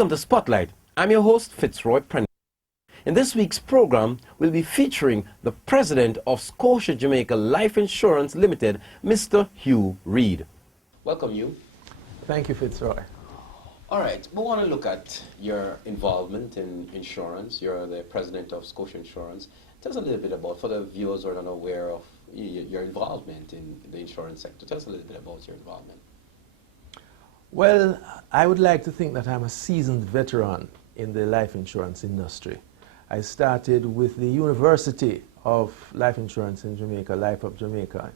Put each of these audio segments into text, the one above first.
Welcome to Spotlight. I'm your host, Fitzroy Prentice. In this week's program, we'll be featuring the president of Scotia, Jamaica Life Insurance Limited, Mr. Hugh Reid. Welcome, Hugh. Thank you, Fitzroy. All right, we want to look at your involvement in insurance. You're the president of Scotia Insurance. Tell us a little bit about, for the viewers who are not aware of your involvement in the insurance sector, tell us a little bit about your involvement. Well, I would like to think that I'm a seasoned veteran in the life insurance industry. I started with the University of Life Insurance in Jamaica, Life of Jamaica,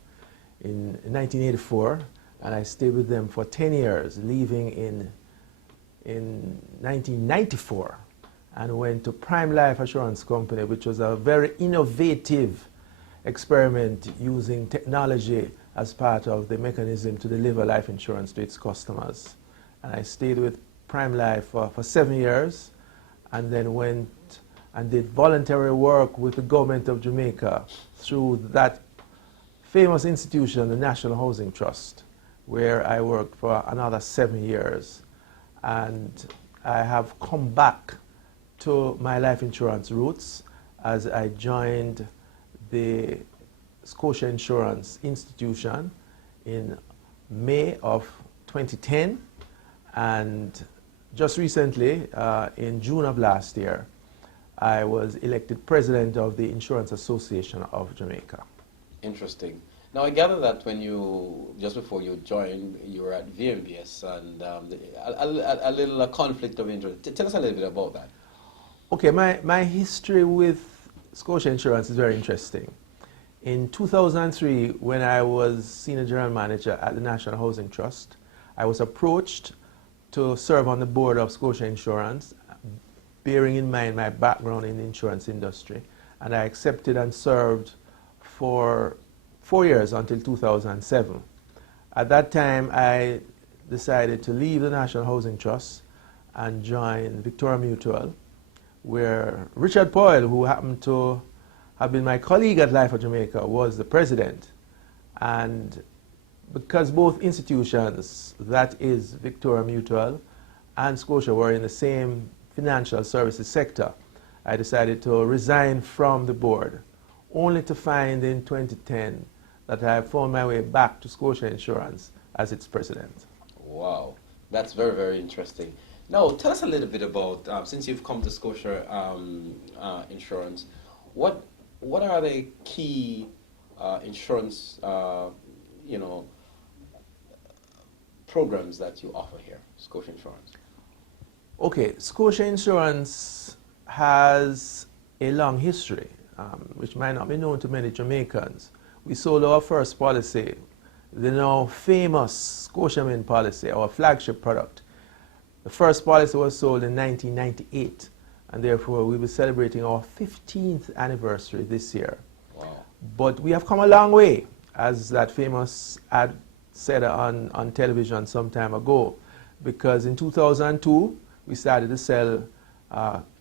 in 1984, and I stayed with them for 10 years, leaving in 1994, and went to Prime Life Assurance Company, which was a very innovative experiment using technology as part of the mechanism to deliver life insurance to its customers. And I stayed with Prime Life for 7 years, and then went and did voluntary work with the government of Jamaica through that famous institution, the National Housing Trust, where I worked for another 7 years. And I have come back to my life insurance roots as I joined the Scotia Insurance Institution in May of 2010, and just recently, in June of last year, I was elected president of the Insurance Association of Jamaica. Interesting. Now, I gather that when you, just before you joined, you were at VMBS and a little conflict of interest. Tell us a little bit about that. Okay, my history with Scotia Insurance is very interesting. In 2003, when I was Senior General Manager at the National Housing Trust, I was approached to serve on the board of Scotia Insurance, bearing in mind my background in the insurance industry. And I accepted and served for 4 years until 2007. At that time, I decided to leave the National Housing Trust and join Victoria Mutual, where Richard Poyle, who happened to have been my colleague at Life of Jamaica, was the president. And because both institutions, that is Victoria Mutual and Scotia, were in the same financial services sector, I decided to resign from the board, only to find in 2010 that I found my way back to Scotia Insurance as its president. Wow, that's very, very interesting. Now, tell us a little bit about, since you've come to Scotia Insurance, what are the key insurance, programs that you offer here, Scotia Insurance? Okay, Scotia Insurance has a long history, which might not be known to many Jamaicans. We sold our first policy, the now famous Scotiaman policy, our flagship product. The first policy was sold in 1998, and therefore we'll be celebrating our 15th anniversary this year. Wow. But we have come a long way, as that famous ad said on television some time ago, because in 2002 we started to sell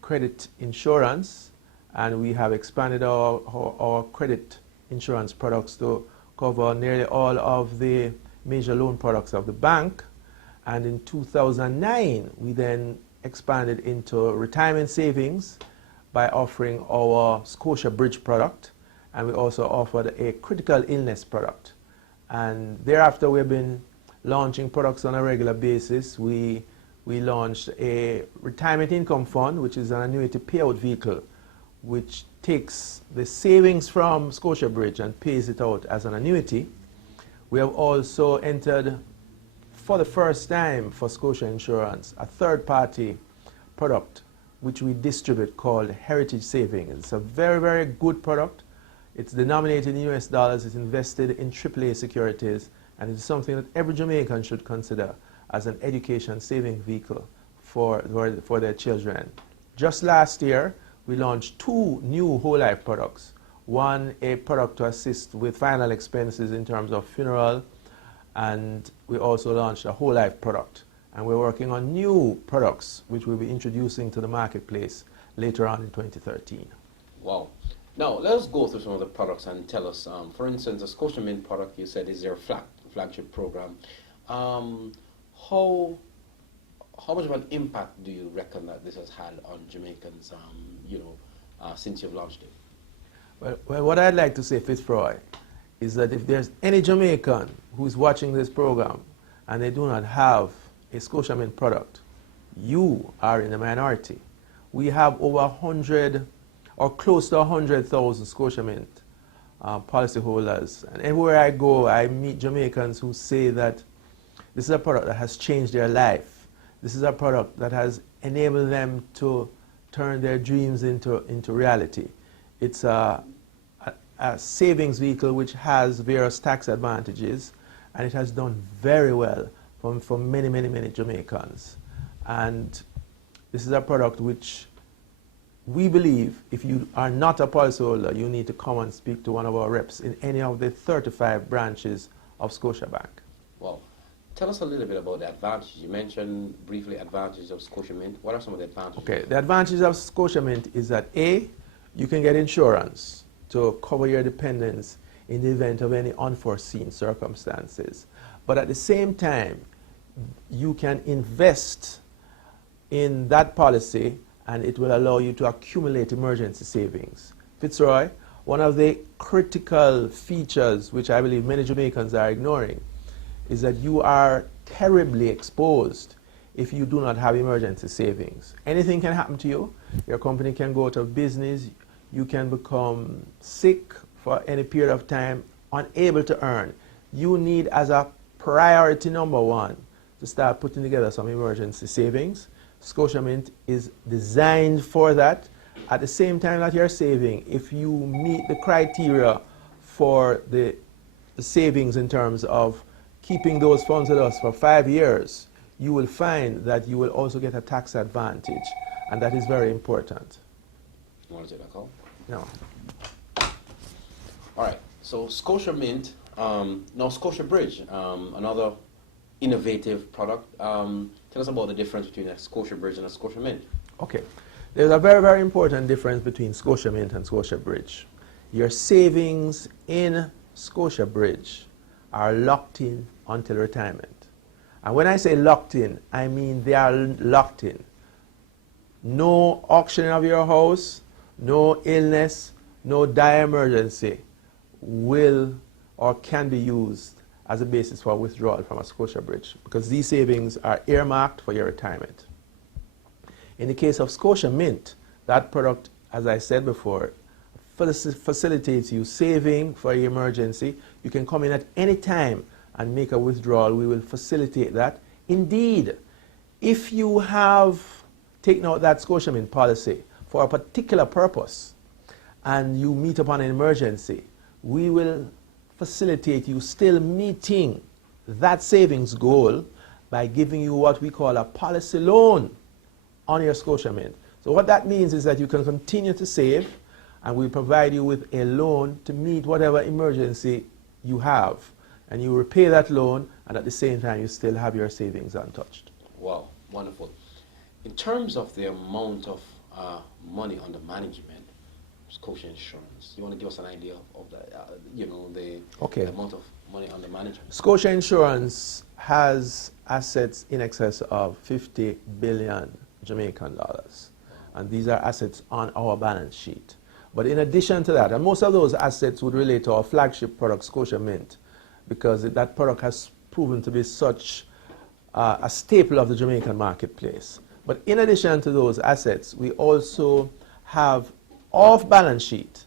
credit insurance, and we have expanded our credit insurance products to cover nearly all of the major loan products of the bank. And in 2009 we then expanded into retirement savings by offering our Scotia Bridge product, and we also offered a critical illness product. And thereafter we've been launching products on a regular basis. We launched a retirement income fund, which is an annuity payout vehicle, which takes the savings from Scotia Bridge and pays it out as an annuity. We have also entered, for the first time for Scotia Insurance, a third-party product which we distribute called Heritage Savings. It's a very, very good product. It's denominated in US dollars, it's invested in AAA securities, and it's something that every Jamaican should consider as an education saving vehicle for their children. Just last year, we launched 2 new whole life products. One, a product to assist with final expenses in terms of funeral, and we also launched a whole life product. And we're working on new products which we'll be introducing to the marketplace later on in 2013. Wow. Now, let us go through some of the products and tell us, for instance, the Scotia Mint product you said is your flagship program. How how much of an impact do you reckon that this has had on Jamaicans, since you've launched it? Well, what I'd like to say, Fitzroy, is that if there's any Jamaican who's watching this program and they do not have a Scotiamint product, you are in the minority. We have over 100 or close to 100,000 Scotiamint policyholders. And everywhere I go, I meet Jamaicans who say that this is a product that has changed their life. This is a product that has enabled them to turn their dreams into reality. It's a savings vehicle which has various tax advantages, and it has done very well for many, many, many Jamaicans. And this is a product which we believe if you are not a policyholder, you need to come and speak to one of our reps in any of the 35 branches of Scotiabank. Well, tell us a little bit about the advantages. You mentioned briefly advantages of Scotiamint. What are some of the advantages? Okay, the advantages of Scotiamint is that A, you can get insurance to cover your dependents in the event of any unforeseen circumstances. But at the same time, you can invest in that policy and it will allow you to accumulate emergency savings. Fitzroy, one of the critical features which I believe many Jamaicans are ignoring is that you are terribly exposed if you do not have emergency savings. Anything can happen to you. Your company can go out of business. You can become sick for any period of time, unable to earn. You need, as a priority number one, to start putting together some emergency savings. Scotiamint is designed for that. At the same time that you're saving, if you meet the criteria for the savings in terms of keeping those funds with us for 5 years, you will find that you will also get a tax advantage, and that is very important. You want to take that call? No. All right. So Scotiamint, now Scotia Bridge, another innovative product. Tell us about the difference between a Scotia Bridge and a Scotiamint. Okay. There's a very, very important difference between Scotiamint and Scotia Bridge. Your savings in Scotia Bridge are locked in until retirement. And when I say locked in, I mean they are locked in. No auctioning of your house, no illness, no dire emergency will or can be used as a basis for withdrawal from a Scotia Bridge, because these savings are earmarked for your retirement. In the case of Scotiamint, that product, as I said before, facilitates you saving for your emergency. You can come in at any time and make a withdrawal. We will facilitate that. Indeed, if you have taken out that Scotiamint policy for a particular purpose and you meet upon an emergency, we will facilitate you still meeting that savings goal by giving you what we call a policy loan on your Scotiamint. So what that means is that you can continue to save, and we provide you with a loan to meet whatever emergency you have, and you repay that loan, and at the same time you still have your savings untouched. Wow, wonderful. In terms of the amount of money under management, Scotia Insurance, you want to give us an idea of that, the amount of money under management? Scotia Insurance has assets in excess of 50 billion Jamaican dollars, and these are assets on our balance sheet. But in addition to that, and most of those assets would relate to our flagship product, Scotiamint, because that product has proven to be such a staple of the Jamaican marketplace. But in addition to those assets, we also have off balance sheet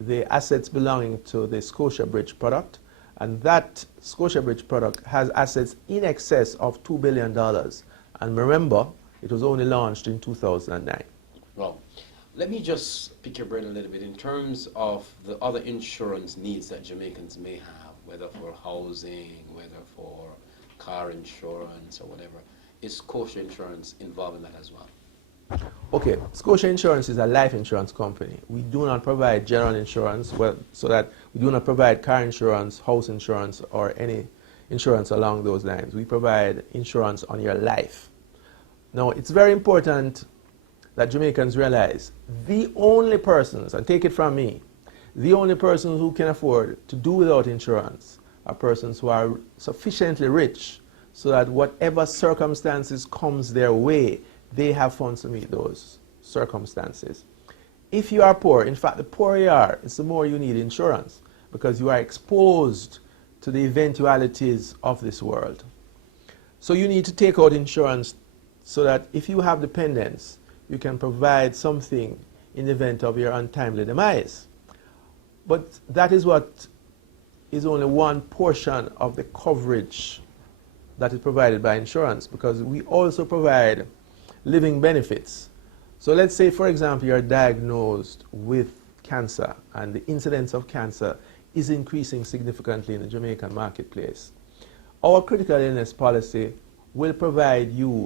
the assets belonging to the Scotia Bridge product, and that Scotia Bridge product has assets in excess of $2 billion. And remember, it was only launched in 2009. Well, let me just pick your brain a little bit in terms of the other insurance needs that Jamaicans may have, whether for housing, whether for car insurance or whatever. Is Scotia Insurance involved in that as well? Okay, Scotia Insurance is a life insurance company. We do not provide general insurance, so that we do not provide car insurance, house insurance, or any insurance along those lines. We provide insurance on your life. Now, it's very important that Jamaicans realize the only persons, and take it from me, the only persons who can afford to do without insurance are persons who are sufficiently rich so that whatever circumstances comes their way, they have funds to meet those circumstances. If you are poor, in fact, the poorer you are, it's the more you need insurance, because you are exposed to the eventualities of this world. So you need to take out insurance so that if you have dependents, you can provide something in the event of your untimely demise. But that is what is only one portion of the coverage that is provided by insurance, because we also provide living benefits. So let's say, for example, you're diagnosed with cancer and the incidence of cancer is increasing significantly in the Jamaican marketplace. Our critical illness policy will provide you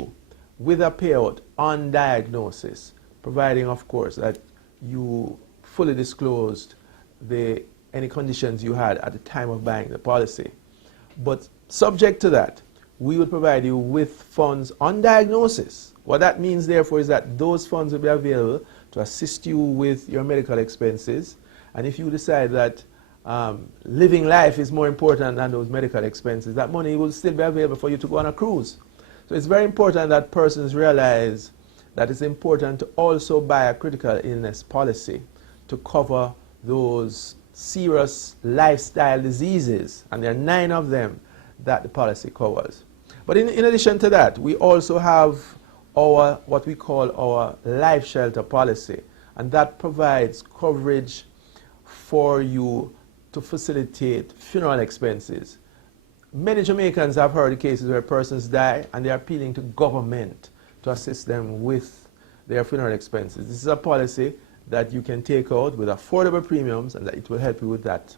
with a payout on diagnosis, providing, of course, that you fully disclosed any conditions you had at the time of buying the policy. But subject to that, we will provide you with funds on diagnosis. What that means, therefore, is that those funds will be available to assist you with your medical expenses. And if you decide that living life is more important than those medical expenses, that money will still be available for you to go on a cruise. So it's very important that persons realize that it's important to also buy a critical illness policy to cover those serious lifestyle diseases, and there are 9 of them that the policy covers. But in addition to that, we also have our what we call our life shelter policy, and that provides coverage for you to facilitate funeral expenses. Many Jamaicans have heard of cases where persons die and they are appealing to government to assist them with their funeral expenses. This is a policy that you can take out with affordable premiums, and that it will help you with that.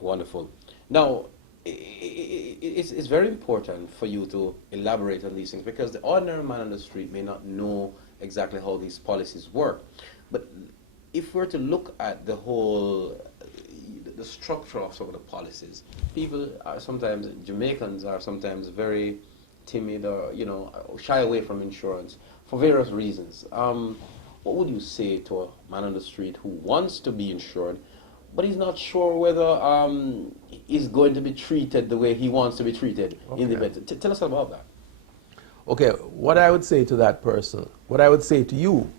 Wonderful. Now, it's very important for you to elaborate on these things, because the ordinary man on the street may not know exactly how these policies work. But if we're to look at the whole, the structure of some of the policies, people are sometimes, Jamaicans are sometimes very timid or, shy away from insurance for various reasons. What would you say to a man on the street who wants to be insured, but he's not sure whether he's going to be treated the way he wants to be treated in the event? Tell us about that. Okay, what I would say to that person, what I would say to you,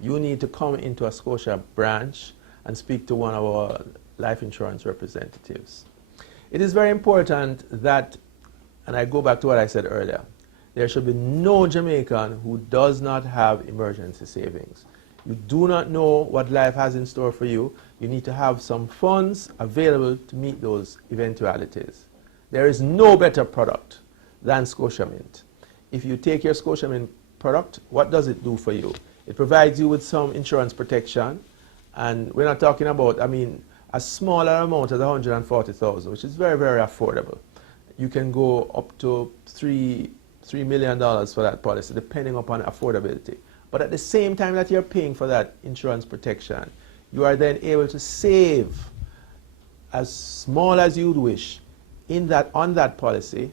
you need to come into a Scotia branch and speak to one of our life insurance representatives. It is very important that, and I go back to what I said earlier, there should be no Jamaican who does not have emergency savings. You do not know what life has in store for you. You need to have some funds available to meet those eventualities. There is no better product than Scotia Mint. If you take your Scotia Mint product, what does it do for you? It provides you with some insurance protection, and we're not talking about, a smaller amount as 140,000, which is very, very affordable. You can go up to $3 million for that policy, depending upon affordability. But at the same time that you're paying for that insurance protection, you are then able to save as small as you'd wish on that policy.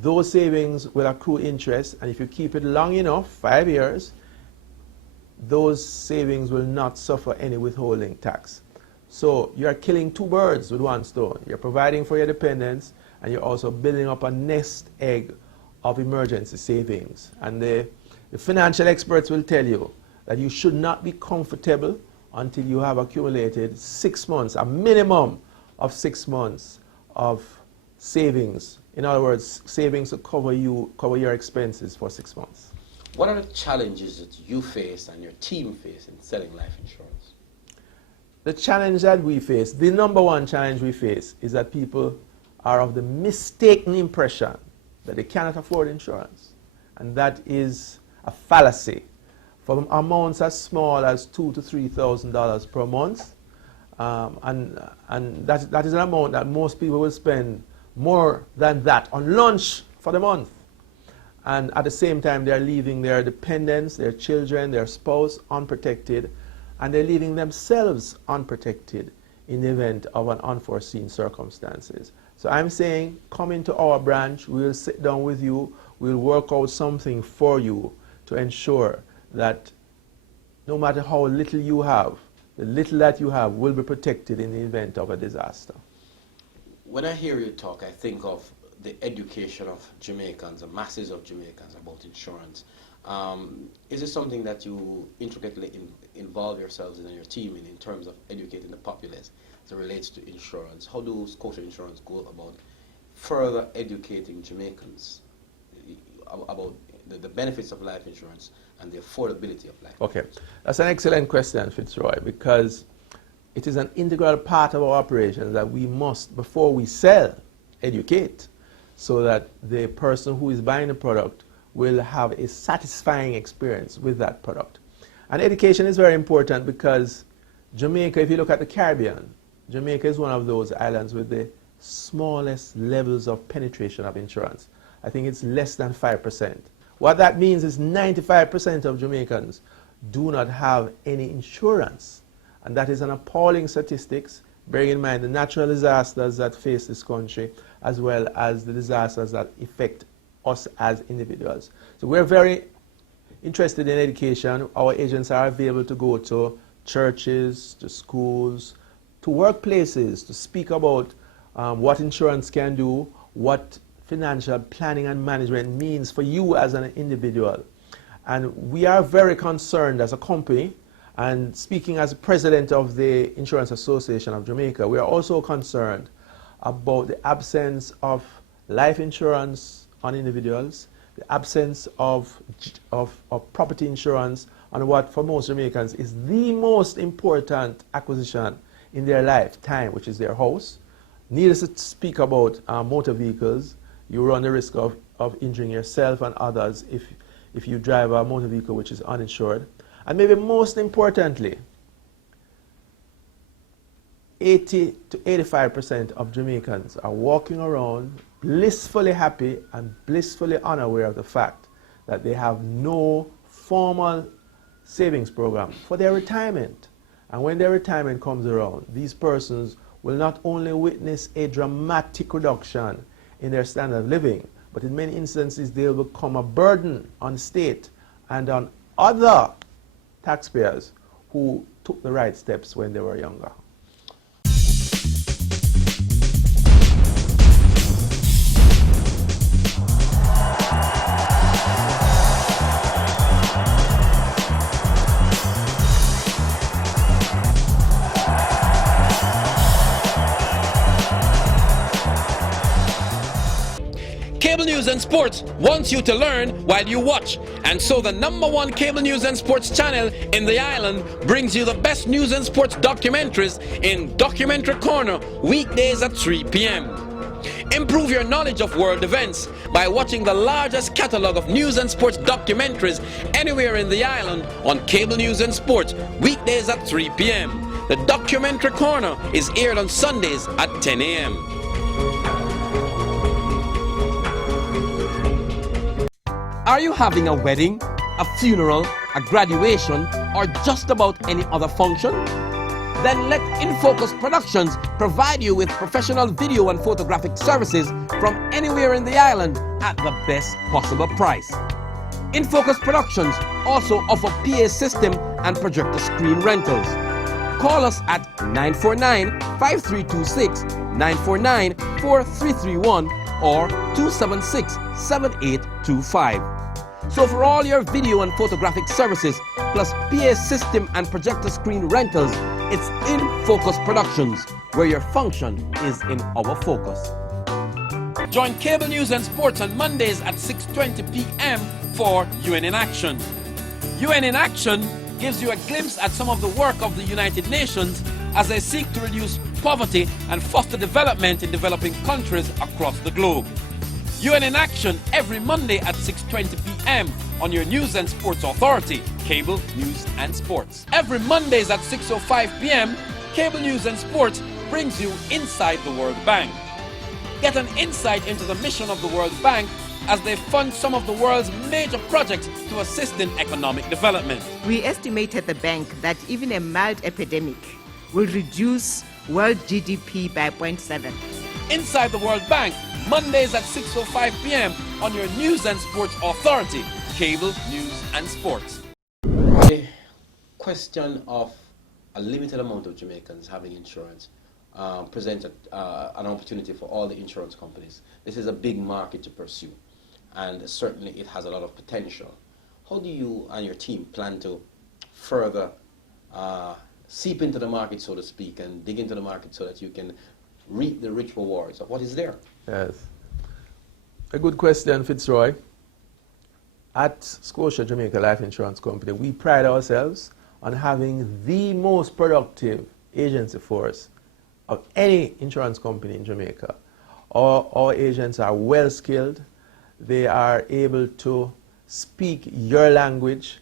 Those savings will accrue interest, and if you keep it long enough, 5 years, those savings will not suffer any withholding tax. So you are killing 2 birds with 1 stone. You're providing for your dependents, and you're also building up a nest egg of emergency savings. And the financial experts will tell you that you should not be comfortable until you have accumulated 6 months, a minimum of 6 months of savings. In other words, savings to cover your expenses for 6 months. What are the challenges that you face and your team face in selling life insurance? The challenge that we face, the number one challenge we face, is that people are of the mistaken impression that they cannot afford insurance. And that is a fallacy. For amounts as small as $2,000 to $3,000 per month, and that is an amount that most people will spend more than that on lunch for the month. And at the same time, they're leaving their dependents, their children, their spouse unprotected, and they're leaving themselves unprotected in the event of an unforeseen circumstances. So I'm saying, come into our branch, we'll sit down with you, we'll work out something for you to ensure that no matter how little you have, the little that you have will be protected in the event of a disaster. When I hear you talk, I think of the education of Jamaicans, the masses of Jamaicans about insurance. Is it something that you intricately involve yourselves in your team in terms of educating the populace as it relates to insurance? How do Scotia Insurance go about further educating Jamaicans about the benefits of life insurance and the affordability of life? Okay, that's an excellent question, Fitzroy, because it is an integral part of our operations that we must, before we sell, educate so that the person who is buying the product will have a satisfying experience with that product. And education is very important because Jamaica, if you look at the Caribbean, Jamaica is one of those islands with the smallest levels of penetration of insurance. I think it's less than 5%. What that means is 95% of Jamaicans do not have any insurance. And that is an appalling statistics, bearing in mind the natural disasters that face this country, as well as the disasters that affect us as individuals. So we're very interested in education. Our agents are available to go to churches, to schools, to workplaces, to speak about what insurance can do, what financial planning and management means for you as an individual. And we are very concerned as a company, and speaking as president of the Insurance Association of Jamaica, we are also concerned about the absence of life insurance on individuals, the absence of property insurance on what for most Jamaicans is the most important acquisition in their lifetime, which is their house. Needless to speak about motor vehicles, you run the risk of injuring yourself and others if you drive a motor vehicle which is uninsured. And maybe most importantly, 80 to 85% of Jamaicans are walking around blissfully happy and blissfully unaware of the fact that they have no formal savings program for their retirement. And when their retirement comes around, these persons will not only witness a dramatic reduction in their standard of living, but in many instances they will become a burden on the state and on other taxpayers who took the right steps when they were younger. Cable News and Sports wants you to learn while you watch, and so the #1 cable news and sports channel in the island brings you the best news and sports documentaries in Documentary Corner weekdays at 3 p.m. Improve your knowledge of world events by watching the largest catalog of news and sports documentaries anywhere in the island on Cable News and Sports weekdays at 3 p.m. The Documentary Corner is aired on Sundays at 10 a.m. Are you having a wedding, a funeral, a graduation, or just about any other function? Then let InFocus Productions provide you with professional video and photographic services from anywhere in the island at the best possible price. InFocus Productions also offer PA system and projector screen rentals. Call us at 949-5326, 949-4331, or 276-7825. So for all your video and photographic services, plus PA system and projector screen rentals, it's InFocus Productions, where your function is in our focus. Join Cable News and Sports on Mondays at 6:20 p.m. for UN in Action. UN in Action gives you a glimpse at some of the work of the United Nations as they seek to reduce poverty and foster development in developing countries across the globe. UN in Action every Monday at 6:20 p.m. on your News and Sports Authority, Cable News and Sports. Every Mondays at 6:05 p.m., Cable News and Sports brings you Inside the World Bank. Get an insight into the mission of the World Bank as they fund some of the world's major projects to assist in economic development. We estimate at the bank that even a mild epidemic will reduce world GDP by 0.7. Inside the World Bank, Mondays at 6:05 p.m. on your News and Sports Authority, Cable News and Sports. The question of a limited amount of Jamaicans having insurance, present an opportunity for all the insurance companies. This is a big market to pursue, and certainly it has a lot of potential. How do you and your team plan to further seep into the market, so to speak, and dig into the market so that you can reap the rich rewards of what is there? Yes. A good question, Fitzroy. At Scotia Jamaica Life Insurance Company, we pride ourselves on having the most productive agency force of any insurance company in Jamaica. Our agents are well skilled. They are able to speak your language.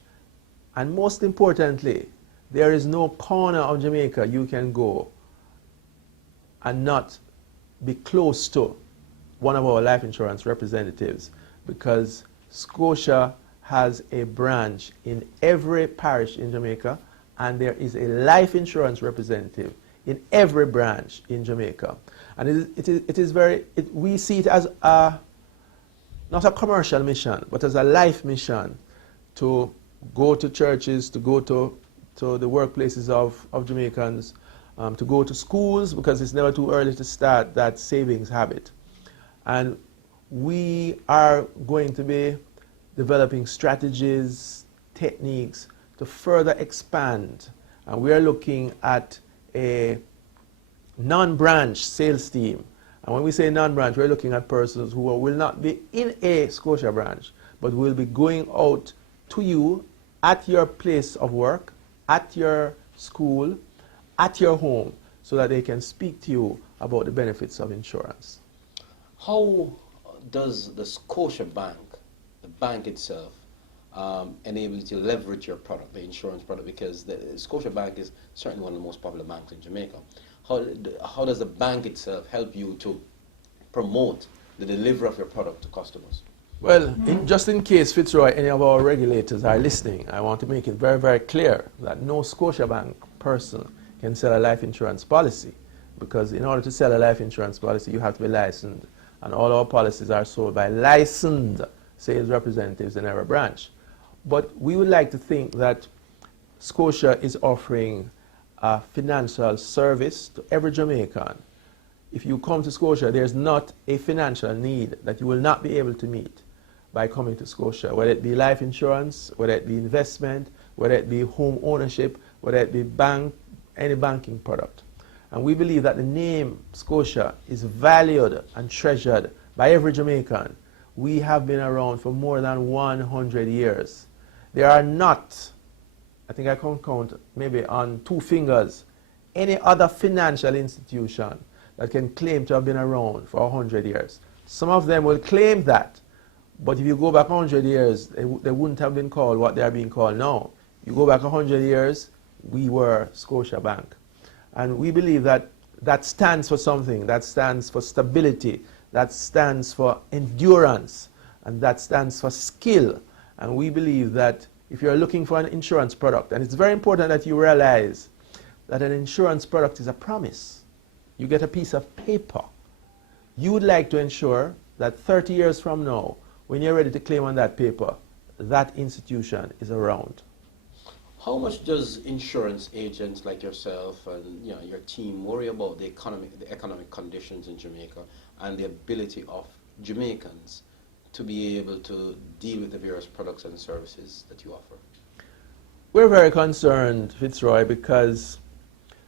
And most importantly, there is no corner of Jamaica you can go and not be close to one of our life insurance representatives, because Scotia has a branch in every parish in Jamaica, and there is a life insurance representative in every branch in Jamaica. And we see it as not a commercial mission, but as a life mission to go to churches, to go to the workplaces of Jamaicans, to go to schools, because it's never too early to start that savings habit. And we are going to be developing strategies, techniques to further expand. And we are looking at a non-branch sales team. And when we say non-branch, we're looking at persons who will not be in a Scotia branch, but will be going out to you at your place of work, at your school, at your home, so that they can speak to you about the benefits of insurance. How does the Scotia Bank, the bank itself, enable you to leverage your product, the insurance product? Because the Scotia Bank is certainly one of the most popular banks in Jamaica. How does the bank itself help you to promote the delivery of your product to customers? Well, just in case, Fitzroy, any of our regulators are listening, I want to make it very, very clear that no Scotiabank person can sell a life insurance policy, because in order to sell a life insurance policy, you have to be licensed, and all our policies are sold by licensed sales representatives in every branch. But we would like to think that Scotia is offering a financial service to every Jamaican. If you come to Scotia, there's not a financial need that you will not be able to meet by coming to Scotia, whether it be life insurance, whether it be investment, whether it be home ownership, whether it be any banking product. And we believe that the name Scotia is valued and treasured by every Jamaican. We have been around for more than 100 years. There are not, I think I can count maybe on 2 fingers, any other financial institution that can claim to have been around for 100 years. Some of them will claim that, but if you go back 100 years, they wouldn't have been called what they are being called now. You go back 100 years, we were Scotia Bank. And we believe that that stands for something. That stands for stability. That stands for endurance. And that stands for skill. And we believe that if you're looking for an insurance product, and it's very important that you realize that an insurance product is a promise. You get a piece of paper. You would like to ensure that 30 years from now, when you're ready to claim on that paper, that institution is around. How much does insurance agents like yourself and your team worry about the economic conditions in Jamaica and the ability of Jamaicans to be able to deal with the various products and services that you offer? We're very concerned, Fitzroy, because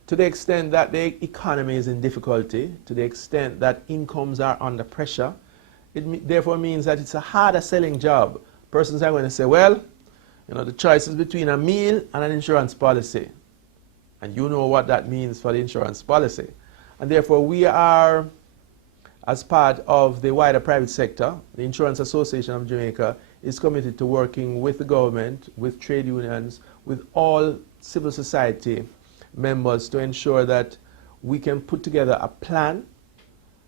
to the extent that the economy is in difficulty, to the extent that incomes are under pressure, it therefore means that it's a harder selling job. Persons are going to say, well, the choice is between a meal and an insurance policy. And you know what that means for the insurance policy. And therefore we are, as part of the wider private sector, the Insurance Association of Jamaica is committed to working with the government, with trade unions, with all civil society members to ensure that we can put together a plan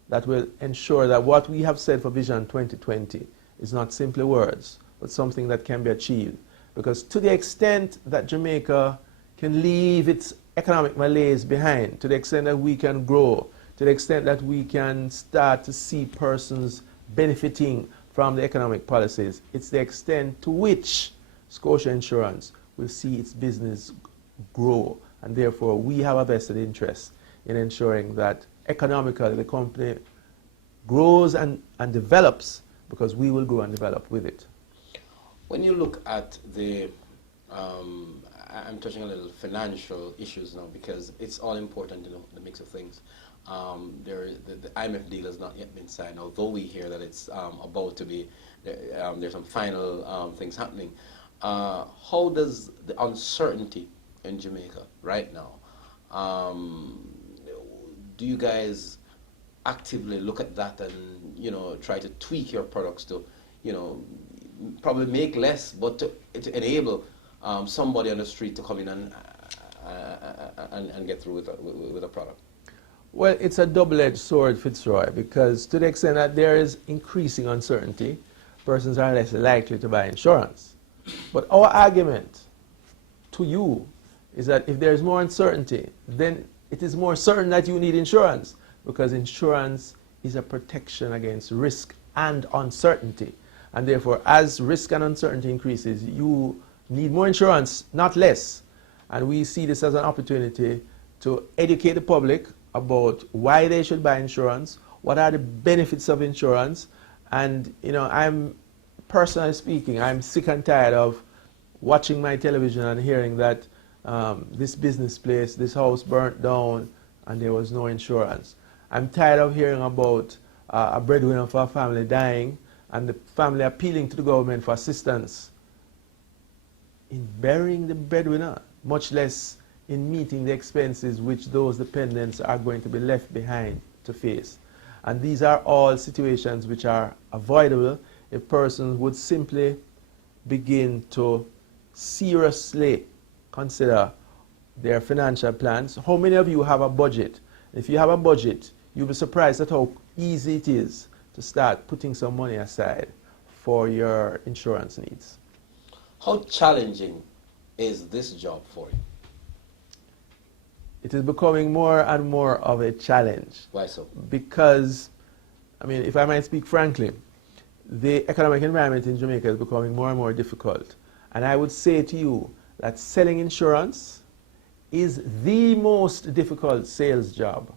that will ensure that what we have said for Vision 2020 is not simply words, but something that can be achieved. Because to the extent that Jamaica can leave its economic malaise behind, to the extent that we can grow, to the extent that we can start to see persons benefiting from the economic policies, it's the extent to which Scotia Insurance will see its business grow. And therefore, we have a vested interest in ensuring that economically the company grows and develops, because we will grow and develop with it. When you look at the, I'm touching a little financial issues now because it's all important in the mix of things. The IMF deal has not yet been signed, although we hear that it's about to be, there's some final things happening. How does the uncertainty in Jamaica right now, do you guys actively look at that and, you know, try to tweak your products to, you know, probably make less, but to enable somebody on the street to come in and get through with a product? Well, it's a double-edged sword, Fitzroy, because to the extent that there is increasing uncertainty, persons are less likely to buy insurance. But our argument to you is that if there is more uncertainty, then it is more certain that you need insurance, because insurance is a protection against risk and uncertainty. And therefore, as risk and uncertainty increases, you need more insurance, not less. And we see this as an opportunity to educate the public about why they should buy insurance, what are the benefits of insurance. And, you know, I'm, personally speaking, I'm sick and tired of watching my television and hearing that this business place, this house burnt down and there was no insurance. I'm tired of hearing about a breadwinner for a family dying and the family appealing to the government for assistance in burying the breadwinner, much less in meeting the expenses which those dependents are going to be left behind to face. And these are all situations which are avoidable if persons would simply begin to seriously consider their financial plans. How many of you have a budget? If you have a budget, you'll be surprised at how easy it is to start putting some money aside for your insurance needs. How challenging is this job for you? It is becoming more and more of a challenge. Why so? Because, I mean, if I might speak frankly, the economic environment in Jamaica is becoming more and more difficult. And I would say to you that selling insurance is the most difficult sales job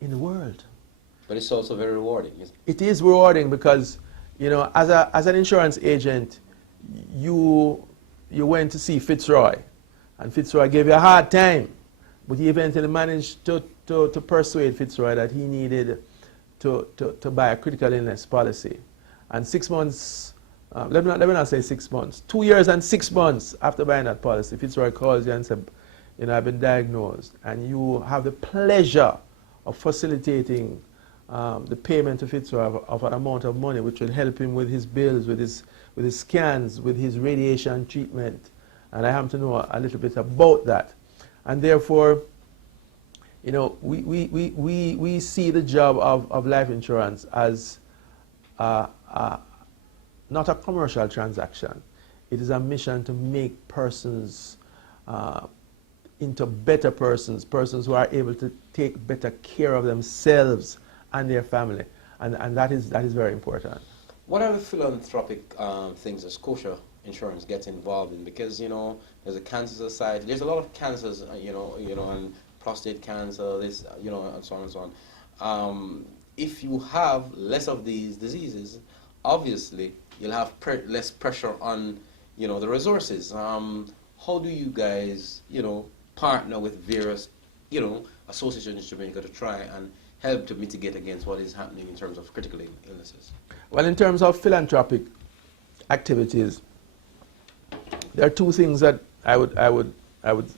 in the world. But it's also very rewarding, isn't it? It is rewarding because, you know, as an insurance agent, you went to see Fitzroy, and Fitzroy gave you a hard time, but he eventually managed to persuade Fitzroy that he needed to buy a critical illness policy. And 6 months, let me not say 6 months, 2 years and 6 months after buying that policy, Fitzroy calls you and says, you know, I've been diagnosed, and you have the pleasure of facilitating the payment to Fitzroy of an amount of money which will help him with his bills, with his scans, with his radiation treatment. And I happen to know a little bit about that. And therefore, you know, we see the job of life insurance as not a commercial transaction. It is a mission to make persons into better persons, persons who are able to take better care of themselves and their family. And that is very important. What are the philanthropic things that Scotia Insurance gets involved in? Because, you know, there's a cancer society. There's a lot of cancers, you know, and prostate cancer, this, you know, and so on and so on. If you have less of these diseases, obviously you'll have less pressure on, you know, the resources. How do you guys, you know, partner with various, you know, associations in Jamaica to try and help to mitigate against what is happening in terms of critical illnesses? Well, in terms of philanthropic activities, there are two things that I would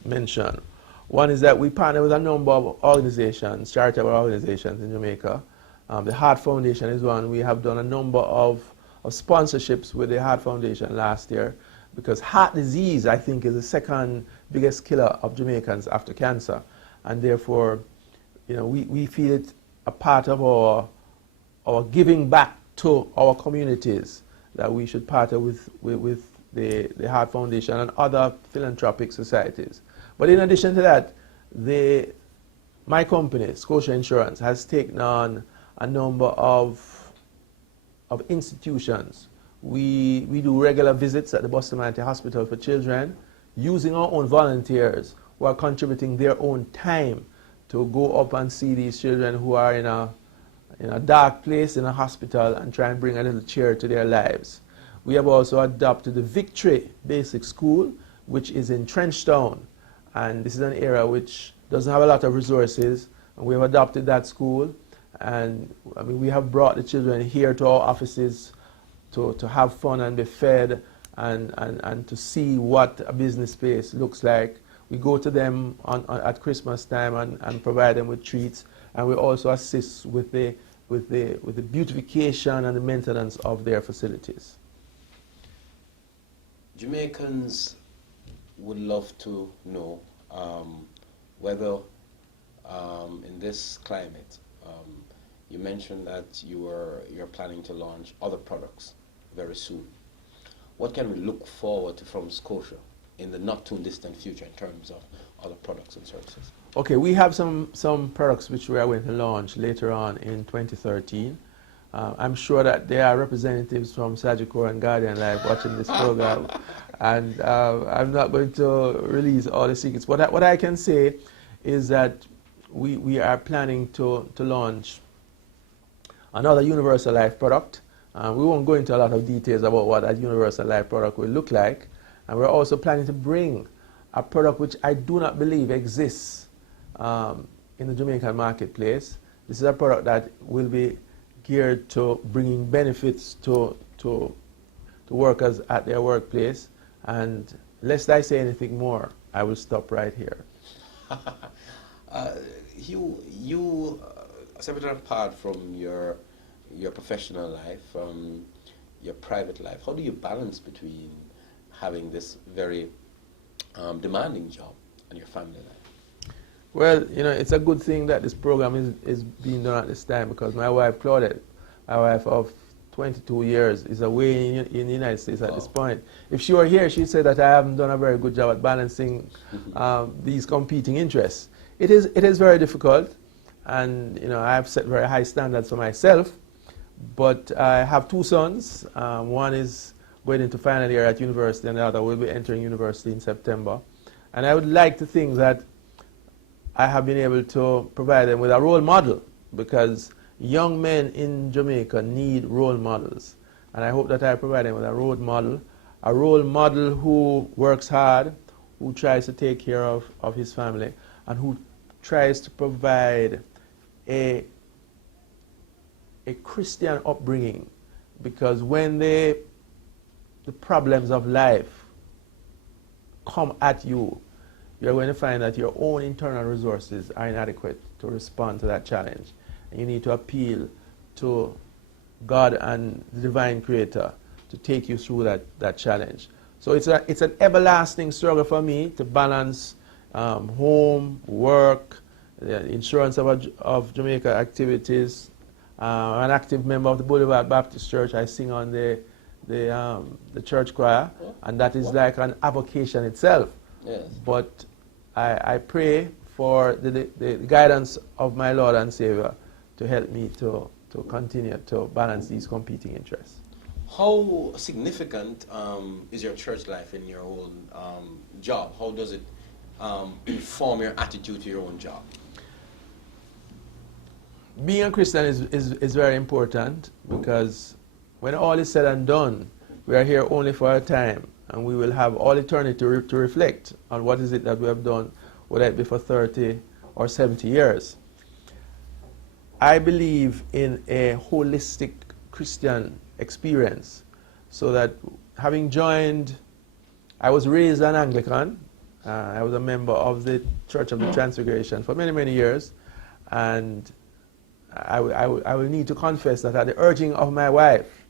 mention. One is that we partner with a number of organizations, charitable organizations in Jamaica. The Heart Foundation is one. We have done a number of sponsorships with the Heart Foundation last year, because heart disease, I think, is the second biggest killer of Jamaicans after cancer. And therefore, you know, we feel it a part of our giving back to our communities that we should partner with the Heart Foundation and other philanthropic societies. But in addition to that, my company, Scotia Insurance, has taken on a number of institutions. We do regular visits at the Bustamante Hospital for Children, using our own volunteers who are contributing their own time to go up and see these children who are in a dark place in a hospital and try and bring a little cheer to their lives. We have also adopted the Victory Basic School, which is in Trenchtown, and this is an area which doesn't have a lot of resources, and we have adopted that school, and I mean, we have brought the children here to our offices to have fun and be fed and to see what a business space looks like. We go to them at Christmas time and provide them with treats, and we also assist with the beautification and the maintenance of their facilities. Jamaicans would love to know whether in this climate, you mentioned that you're planning to launch other products very soon. What can we look forward to from Scotia in the not too distant future in terms of other products and services? Okay, we have some products which we are going to launch later on in 2013. I'm sure that there are representatives from Sagicor and Guardian Life watching this program, and I'm not going to release all the secrets. What I can say is that we are planning to launch another Universal Life product. We won't go into a lot of details about what that Universal Life product will look like. And we're also planning to bring a product which I do not believe exists in the Jamaican marketplace. This is a product that will be geared to bringing benefits to workers at their workplace. And lest I say anything more, I will stop right here. You separate apart from your professional life, from your private life, how do you balance between having this very demanding job and your family life? Well, you know, it's a good thing that this program is being done at this time, because my wife, Claudette, my wife of 22 years, is away in the United States at this point. If she were here, she'd say that I haven't done a very good job at balancing these competing interests. It is very difficult, and you know, I have set very high standards for myself, but I have two sons. One is going into final year at university, and the other will be entering university in September. And I would like to think that I have been able to provide them with a role model, because young men in Jamaica need role models. And I hope that I provide them with a role model who works hard, who tries to take care of his family, and who tries to provide a Christian upbringing. Because when the problems of life come at you, you're going to find that your own internal resources are inadequate to respond to that challenge. And you need to appeal to God and the divine creator to take you through that challenge. So it's an everlasting struggle for me to balance home, work, the insurance of Jamaica activities. I'm an active member of the Boulevard Baptist Church. I sing on the church choir, and that is like an avocation itself. Yes. But I pray for the guidance of my Lord and Savior to help me to continue to balance these competing interests. How significant is your church life in your own job? How does it inform your attitude to your own job? Being a Christian is very important, because when all is said and done, we are here only for a time, and we will have all eternity to reflect on what is it that we have done, whether it be for 30 or 70 years. I believe in a holistic Christian experience, so that having joined, I was raised an Anglican. I was a member of the Church of the Transfiguration for many, many years, and I will need to confess that at the urging of my wife,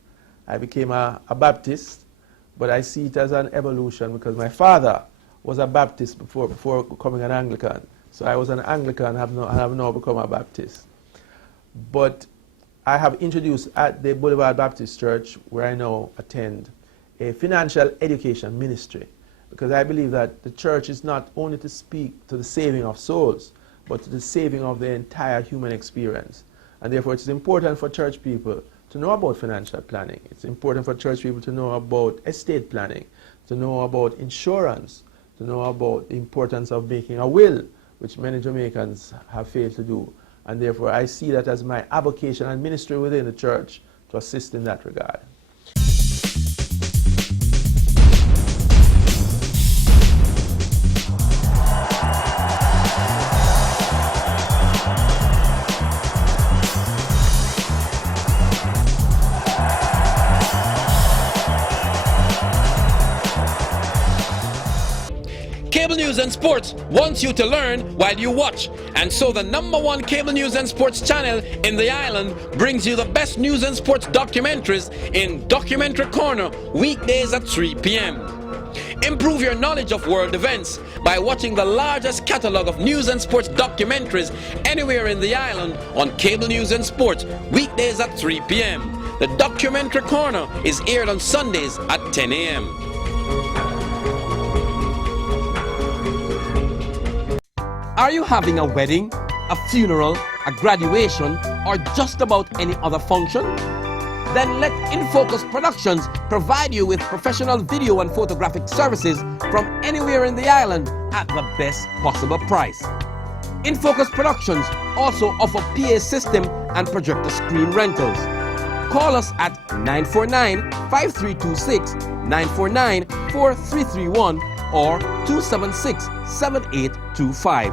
I became a Baptist, but I see it as an evolution, because my father was a Baptist before becoming an Anglican. So I was an Anglican and have now become a Baptist. But I have introduced at the Boulevard Baptist Church, where I now attend, a financial education ministry, because I believe that the church is not only to speak to the saving of souls, but to the saving of the entire human experience. And therefore, it's important for church people to know about financial planning. It's important for church people to know about estate planning, to know about insurance, to know about the importance of making a will which many Jamaicans have failed to do. And therefore, I see that as my avocation and ministry within the church to assist in that regard. Cable News and Sports wants you to learn while you watch, and so the #1 cable news and sports channel in the island brings you the best news and sports documentaries in Documentary Corner weekdays at 3 p.m. Improve your knowledge of world events by watching the largest catalog of news and sports documentaries anywhere in the island on Cable News and Sports weekdays at 3 p.m. The Documentary Corner is aired on Sundays at 10 a.m. Are you having a wedding, a funeral, a graduation, or just about any other function? Then let InFocus Productions provide you with professional video and photographic services from anywhere in the island at the best possible price. InFocus Productions also offer PA system and projector screen rentals. Call us at 949-5326, 949-4331, or 276-7825.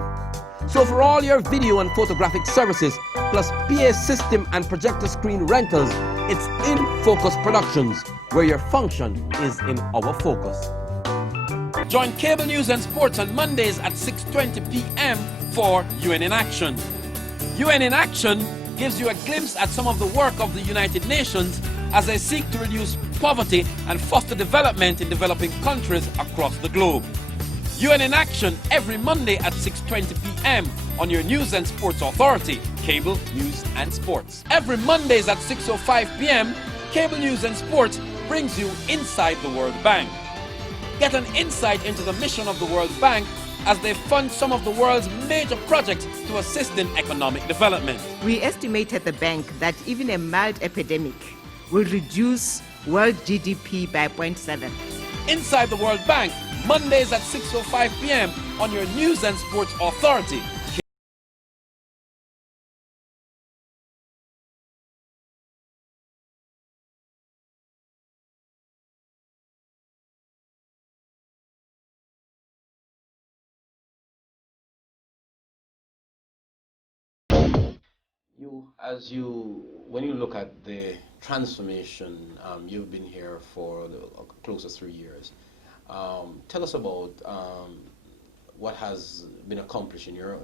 So for all your video and photographic services, plus PA system and projector screen rentals, it's InFocus Productions, where your function is in our focus. Join Cable News and Sports on Mondays at 6:20 p.m. for UN in Action. UN in Action gives you a glimpse at some of the work of the United Nations as they seek to reduce poverty and foster development in developing countries across the globe. UN in Action every Monday at 6:20 p.m. on your News and Sports Authority, Cable News and Sports. Every Mondays at 6:05 p.m., Cable News and Sports brings you Inside the World Bank. Get an insight into the mission of the World Bank as they fund some of the world's major projects to assist in economic development. We estimate at the bank that even a mild epidemic will reduce world GDP by 0.7. Inside the World Bank, Mondays at 6:05 p.m. on your News and Sports Authority. When you look at the transformation, you've been here for close to 3 years. Tell us about what has been accomplished in your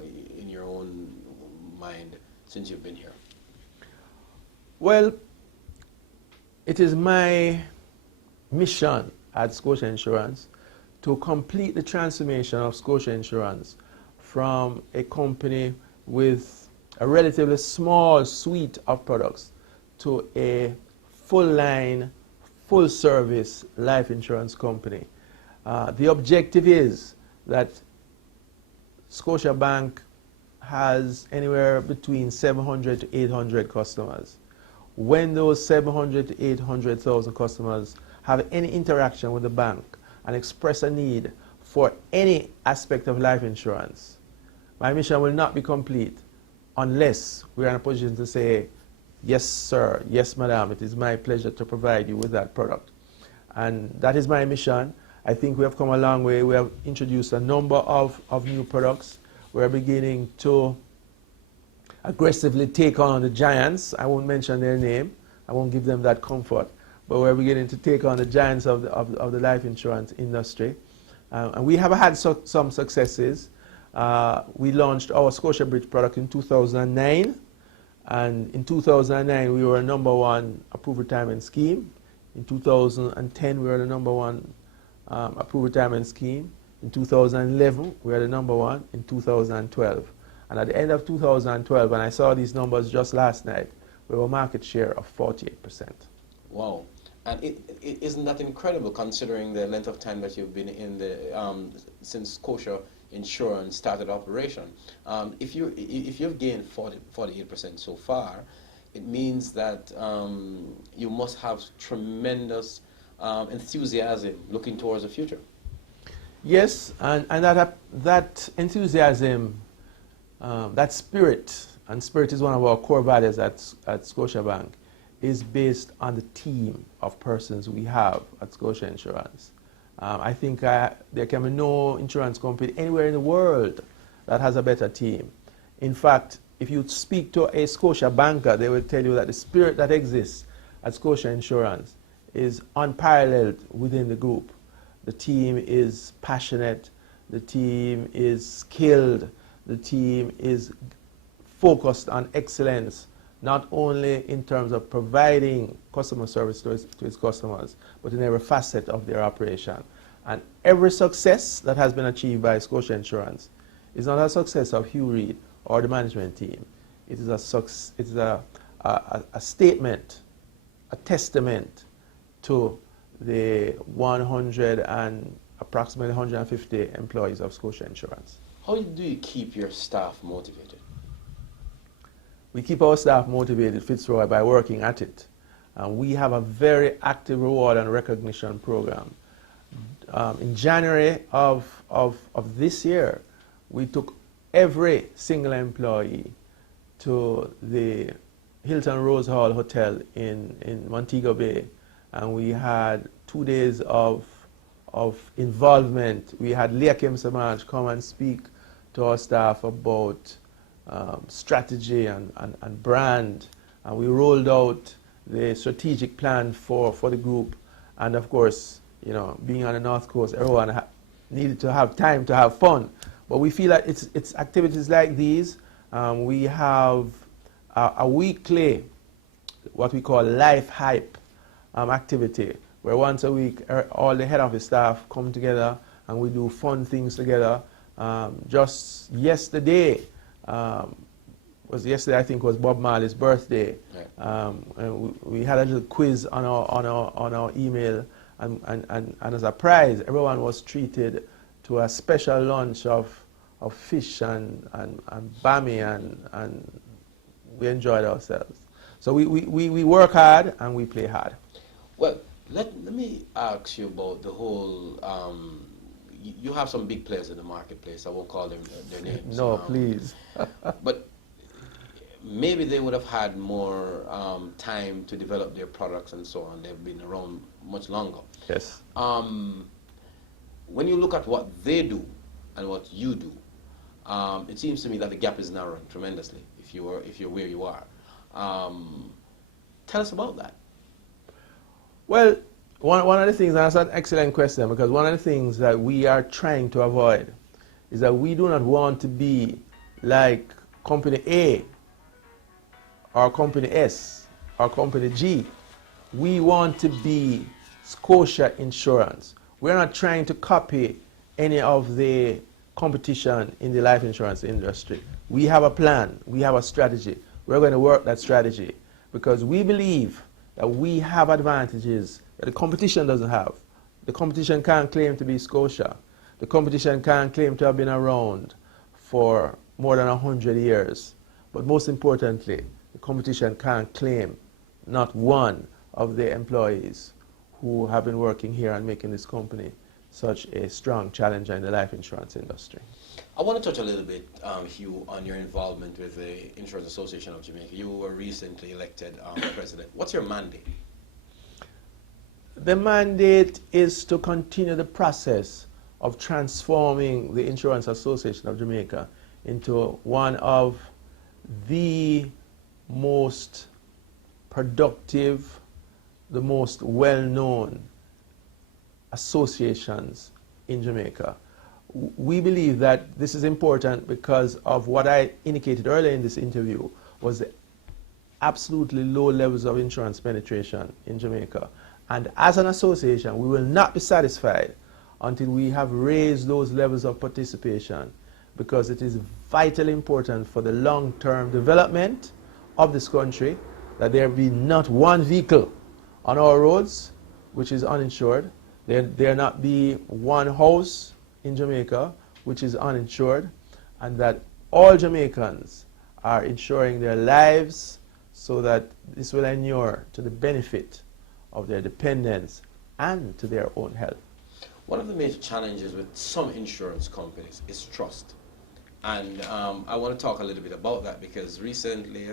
own mind since you've been here. Well, it is my mission at Scotia Insurance to complete the transformation of Scotia Insurance from a company with a relatively small suite of products to a full-line, full-service life insurance company. The objective is that Scotia Bank has anywhere between 700 to 800 customers. When those 700 to 800,000 customers have any interaction with the bank and express a need for any aspect of life insurance, my mission will not be complete unless we are in a position to say, yes, sir, yes, madam, it is my pleasure to provide you with that product. And that is my mission. I think we have come a long way. We have introduced a number of new products. We're beginning to aggressively take on the giants. I won't mention their name. I won't give them that comfort. But we're beginning to take on the giants of the life insurance industry. And we have had some successes. We launched our Scotia Bridge product in 2009. And in 2009, we were #1 approved retirement scheme. In 2010, we were the #1 approved retirement scheme. In 2011, we were the #1 in 2012. And at the end of 2012, when I saw these numbers just last night, we have a market share of 48%. Wow. And isn't that incredible considering the length of time that you've been in the, since Scotia Insurance started operation? If you've gained 48% so far, it means that you must have tremendous enthusiasm looking towards the future. Yes, and that enthusiasm that spirit, and spirit is one of our core values at Scotiabank, is based on the team of persons we have at Scotia Insurance. I think there can be no insurance company anywhere in the world that has a better team. In fact, if you speak to a Scotia banker, they will tell you that the spirit that exists at Scotia Insurance is unparalleled within the group. The team is passionate, the team is skilled, the team is focused on excellence, not only in terms of providing customer service to its customers, but in every facet of their operation. And every success that has been achieved by Scotia Insurance is not a success of Hugh Reid or the management team. It is a statement, a testament to the approximately 150 employees of Scotia Insurance. How do you keep your staff motivated? We keep our staff motivated, Fitzroy, by working at it. We have a very active reward and recognition program. In January of this year, we took every single employee to the Hilton Rose Hall Hotel in Montego Bay, and we had 2 days of involvement. We had Liakim Samaj come and speak to our staff about strategy and brand, and we rolled out the strategic plan for the group. And of course, you know, being on the North Coast, everyone needed to have time to have fun. But we feel that it's activities like these. We have a weekly, what we call life hype activity, where once a week all the head office staff come together and we do fun things together. Just yesterday, I think was Bob Marley's birthday. Right. And we had a little quiz on our email, and as a prize, everyone was treated to a special lunch of fish and bami, and we enjoyed ourselves. So we work hard and we play hard. Well, let me ask you about the whole. You have some big players in the marketplace. I won't call them their names. No, please. But maybe they would have had more time to develop their products and so on. They've been around much longer. Yes. When you look at what they do and what you do, it seems to me that the gap is narrowing tremendously. If you're where you are, tell us about that. Well, one of the things, and that's an excellent question, because one of the things that we are trying to avoid is that we do not want to be like Company A or Company S or Company G. We want to be Scotia Insurance. We're not trying to copy any of the competition in the life insurance industry. We have a plan, we have a strategy. We're going to work that strategy because we believe that we have advantages that the competition doesn't have. The competition can't claim to be Scotia. The competition can't claim to have been around for more than 100 years. But most importantly, the competition can't claim not one of the employees who have been working here and making this company such a strong challenger in the life insurance industry. I want to touch a little bit, Hugh, on your involvement with the Insurance Association of Jamaica. You were recently elected president. What's your mandate? The mandate is to continue the process of transforming the Insurance Association of Jamaica into one of the most productive, the most well-known associations in Jamaica. We believe that this is important because of what I indicated earlier in this interview was the absolutely low levels of insurance penetration in Jamaica. And as an association, we will not be satisfied until we have raised those levels of participation, because it is vitally important for the long-term development of this country that there be not one vehicle on our roads which is uninsured. There not be one house in Jamaica which is uninsured, and that all Jamaicans are insuring their lives so that this will inure to the benefit of their dependents and to their own health. One of the major challenges with some insurance companies is trust. And I want to talk a little bit about that because recently,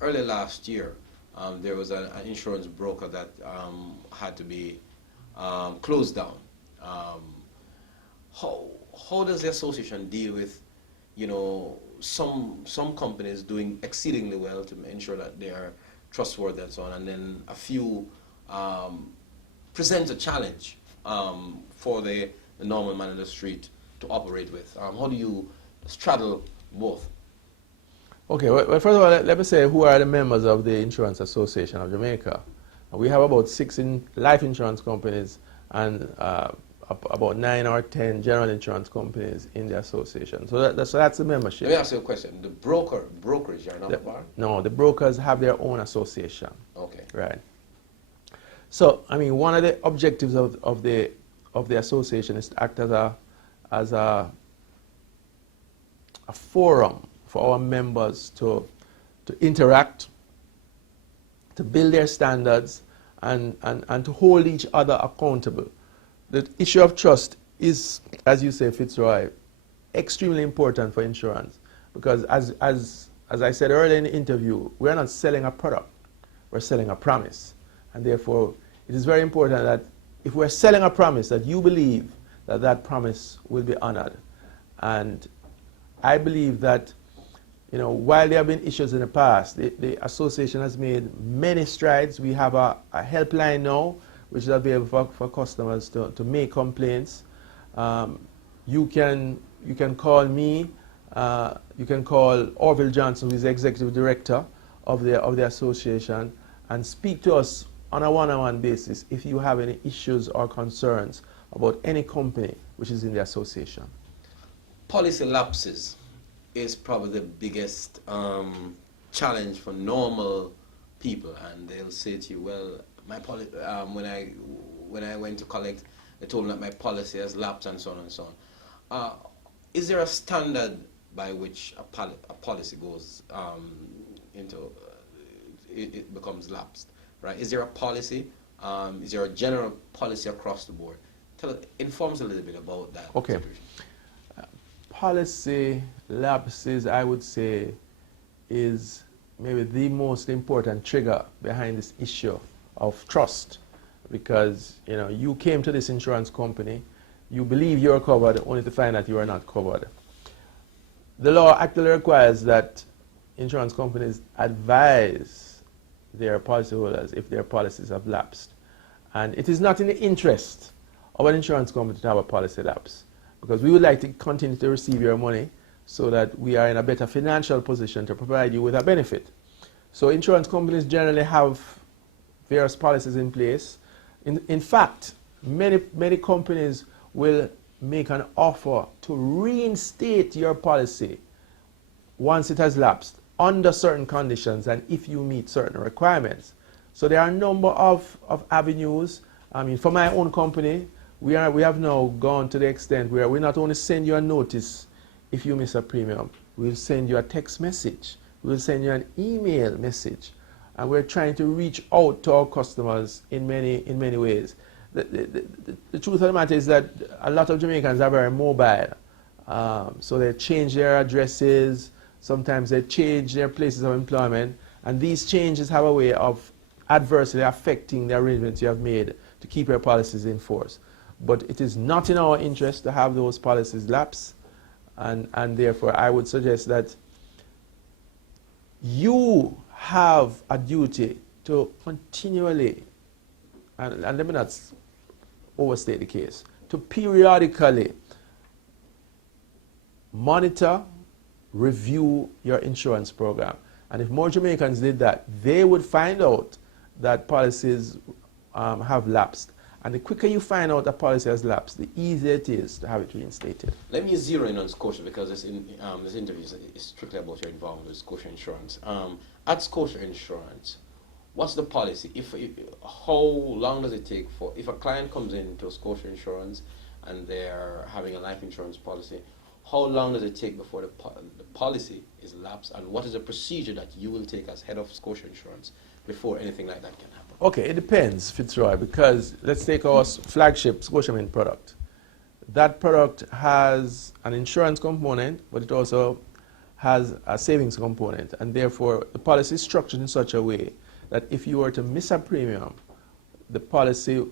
early last year, there was an insurance broker that had to be closed down. How does the association deal with, you know, some companies doing exceedingly well to ensure that they are trustworthy and so on, and then a few present a challenge for the normal man in the street to operate with? How do you straddle both? Okay, well, first of all, let me say who are the members of the Insurance Association of Jamaica. We have about 6 life insurance companies and about 9 or 10 general insurance companies in the association. So that's the membership. Let me ask you a question. The brokerage, you're not a bar? No, the brokers have their own association. Okay. Right. So, I mean, one of the objectives of the association is to act as a forum for our members to interact, to build their standards, and to hold each other accountable. The issue of trust is, as you say, Fitzroy, extremely important for insurance because as I said earlier in the interview, we're not selling a product, we're selling a promise. And therefore, it is very important that if we're selling a promise, that you believe that that promise will be honored. And I believe that, you know, while there have been issues in the past, the association has made many strides. We have a helpline now, which is available for customers to make complaints. You can call me, you can call Orville Johnson, who is the executive director of the association, and speak to us on a one-on-one basis if you have any issues or concerns about any company which is in the association. Policy lapses is probably the biggest challenge for normal people, and they'll say to you, well, my when I went to collect, they told me that my policy has lapsed and so on and so on. Is there a standard by which a policy goes into it becomes lapsed, right? Is there a policy? Is there a general policy across the board? Inform us a little bit about that. Okay. Policy lapses, I would say, is maybe the most important trigger behind this issue of trust, because you know you came to this insurance company, you believe you're covered, only to find that you are not covered. The law actually requires that insurance companies advise their policyholders if their policies have lapsed, and it is not in the interest of an insurance company to have a policy lapse, because we would like to continue to receive your money so that we are in a better financial position to provide you with a benefit. So insurance companies generally have various policies in place. In fact, many companies will make an offer to reinstate your policy once it has lapsed under certain conditions and if you meet certain requirements. So there are a number of avenues. I mean, for my own company, we have now gone to the extent where we not only send you a notice if you miss a premium, we'll send you a text message, we'll send you an email message, and we're trying to reach out to our customers in many ways. The truth of the matter is that a lot of Jamaicans are very mobile, so they change their addresses, sometimes they change their places of employment, and these changes have a way of adversely affecting the arrangements you have made to keep your policies in force. But it is not in our interest to have those policies lapse, and therefore I would suggest that you have a duty to continually, and let me not overstate the case, to periodically monitor, review your insurance program. And if more Jamaicans did that, they would find out that policies have lapsed. And the quicker you find out a policy has lapsed, the easier it is to have it reinstated. Let me zero in on Scotia, because this interview is strictly about your involvement with Scotia Insurance. At Scotia Insurance, what's the policy? How long does it take for, if a client comes into Scotia Insurance and they're having a life insurance policy, how long does it take before the policy is lapsed, and what is the procedure that you will take as head of Scotia Insurance before anything like that can happen? Okay, it depends, Fitzroy, because let's take our flagship Scotiamin product. that product has an insurance component, but it also has a savings component, and therefore the policy is structured in such a way that if you were to miss a premium, the policy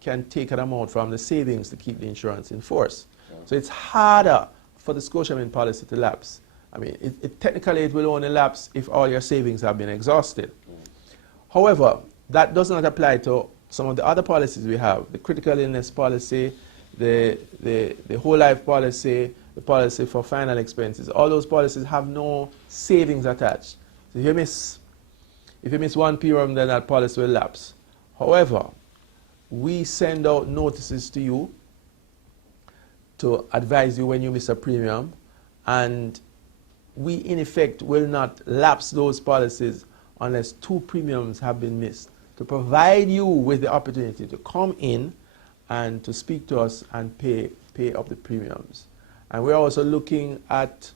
can take an amount from the savings to keep the insurance in force. Yeah. So it's harder for the Scotiamin policy to lapse. I mean, technically it will only lapse if all your savings have been exhausted. However, that does not apply to some of the other policies we have, the critical illness policy, the whole life policy, the policy for final expenses. All those policies have no savings attached. So if you miss one premium, then that policy will lapse. However, we send out notices to you to advise you when you miss a premium, and we in effect will not lapse those policies unless 2 premiums have been missed, to provide you with the opportunity to come in and to speak to us and pay up the premiums. And we're also looking at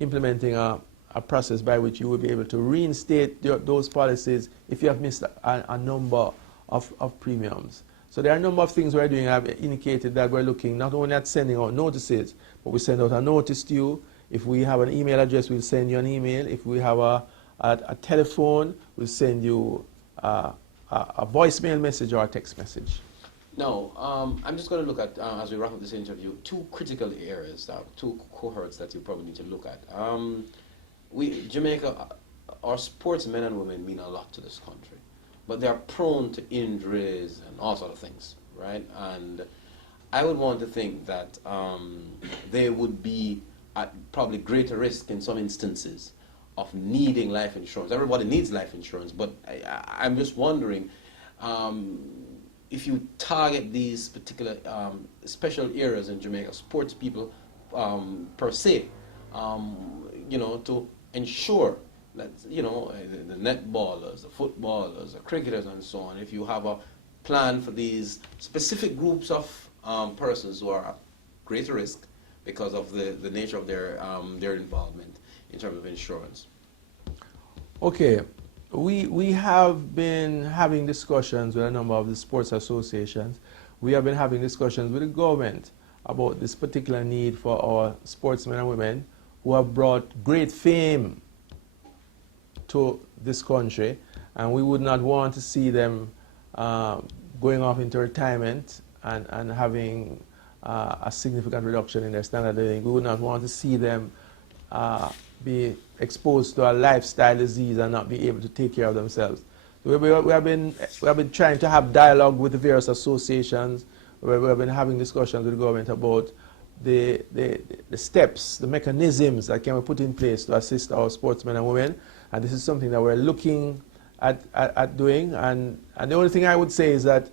implementing a process by which you will be able to reinstate those policies if you have missed a number of premiums. So there are a number of things we're doing. I've indicated that we're looking not only at sending out notices, but we send out a notice to you. If we have an email address, we'll send you an email. If we have a telephone, we'll send you a voicemail message or a text message. Now, I'm just going to look at, as we wrap up this interview, 2 critical areas, 2 cohorts that you probably need to look at. Jamaica, our sportsmen and women mean a lot to this country, but they're prone to injuries and all sorts of things, right? And I would want to think that they would be at probably greater risk in some instances of needing life insurance. Everybody needs life insurance, but I'm just wondering if you target these particular special areas in Jamaica, sports people per se, to ensure that, the netballers, the footballers, the cricketers and so on, if you have a plan for these specific groups of persons who are at greater risk because of the nature of their involvement in terms of insurance. Okay. We have been having discussions with a number of the sports associations. We have been having discussions with the government about this particular need for our sportsmen and women who have brought great fame to this country, and we would not want to see them going off into retirement and having a significant reduction in their standard of living. We would not want to see them be exposed to a lifestyle disease and not be able to take care of themselves. We have been trying to have dialogue with the various associations. We have been having discussions with the government about the steps, the mechanisms that can be put in place to assist our sportsmen and women. And this is something that we're looking at doing. And the only thing I would say is that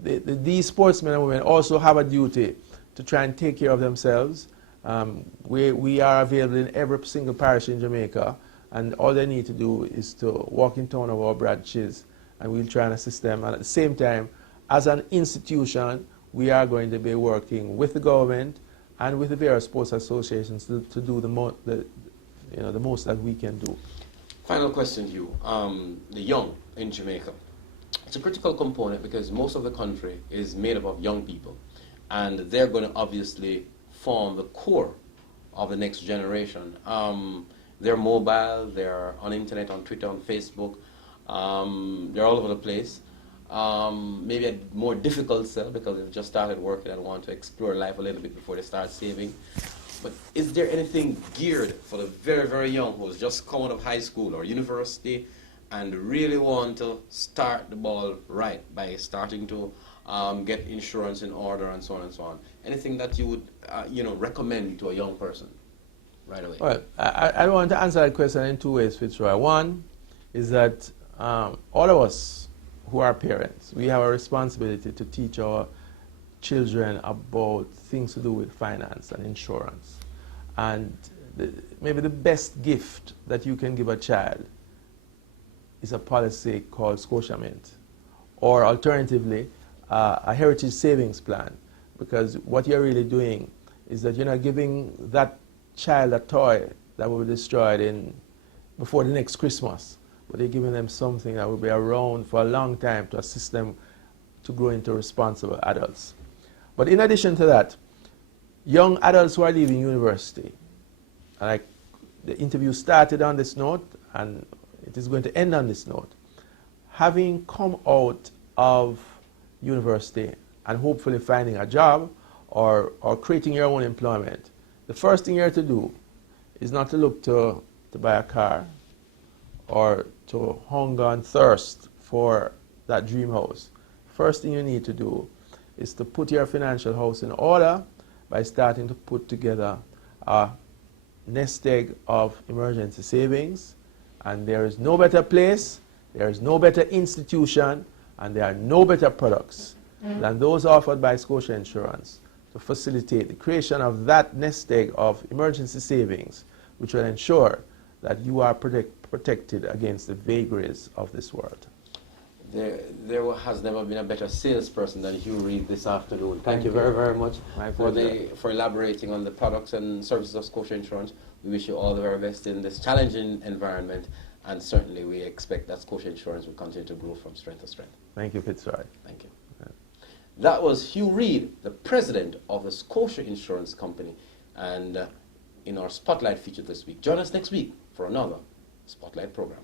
these sportsmen and women also have a duty to try and take care of themselves. We are available in every single parish in Jamaica, and all they need to do is to walk in town of our branches, and we'll try and assist them. And at the same time, as an institution, we are going to be working with the government and with the various sports associations to do the most that we can do. Final question to you. The young in Jamaica. It's a critical component because most of the country is made up of young people, and they're going to obviously form the core of the next generation. They're mobile, they're on internet, on Twitter, on Facebook, they're all over the place. Maybe a more difficult sell because they've just started working and want to explore life a little bit before they start saving. But is there anything geared for the very, very young who's just come out of high school or university and really want to start the ball right by starting to get insurance in order and so on and so on? Anything that you would recommend to a young person right away? Well, I want to answer that question in 2 ways, Fitzroy. One is that all of us who are parents, we have a responsibility to teach our children about things to do with finance and insurance. And maybe the best gift that you can give a child is a policy called Scotia Mint, or alternatively, a heritage savings plan. Because what you're really doing is that you're not giving that child a toy that will be destroyed before the next Christmas, but you're giving them something that will be around for a long time to assist them to grow into responsible adults. But in addition to that, young adults who are leaving university, like the interview started on this note and it is going to end on this note, having come out of university and hopefully finding a job or creating your own employment, the first thing you have to do is not to look to buy a car or to hunger and thirst for that dream house. First thing you need to do is to put your financial house in order by starting to put together a nest egg of emergency savings. And there is no better place, there is no better institution, and there are no better products than those offered by Scotia Insurance to facilitate the creation of that nest egg of emergency savings, which will ensure that you are protected against the vagaries of this world. There has never been a better salesperson than Hugh Reid this afternoon. Thank you very, very much for elaborating on the products and services of Scotia Insurance. We wish you all the very best in this challenging environment, and certainly we expect that Scotia Insurance will continue to grow from strength to strength. Thank you, Fitzroy. Thank you. That was Hugh Reid, the president of the Scotia Insurance Company, and in our Spotlight feature this week. Join us next week for another Spotlight program.